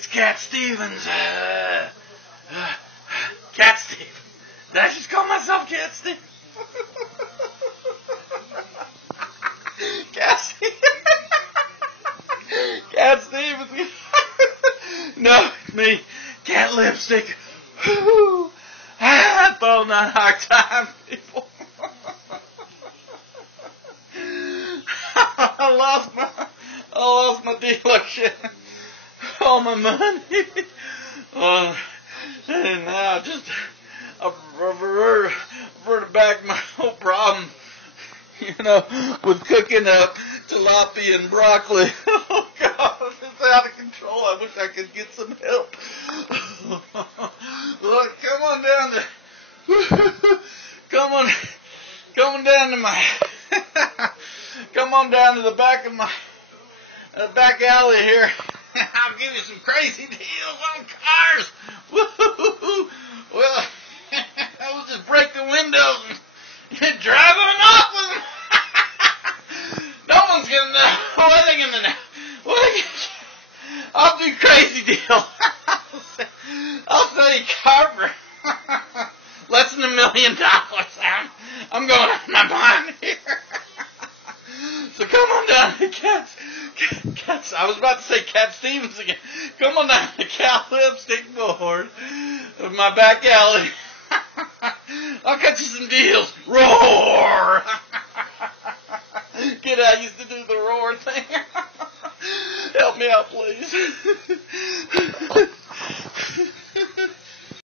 It's Cat Stevens. Cat Stevens. Did I just call myself Cat Stevens? Cat Stevens. Cat Stevens. No, it's me. Cat Lipstick. I'm falling on hard time, people. I lost my dealership. All my money. And now I've reverted back my whole problem, with cooking up tilapia and broccoli. Oh God, it's out of control. I wish I could get some help. Look, come on down to the back of my back alley here. I'll give you some crazy deals on cars. Woo-hoo-hoo-hoo. Well, we'll just break the windows and drive them off with them. No one's gonna know. What are they gonna know? I'll do crazy deals. I'll sell you a car for less than $1 million. I'm going out of my mind here. So come on down to Cats. I was about to say Cat Stevens again. Come on down to Cat Lipstick Board of my back alley. I'll cut you some deals. Roar! Kid, I used to do the roar thing. Help me out, please.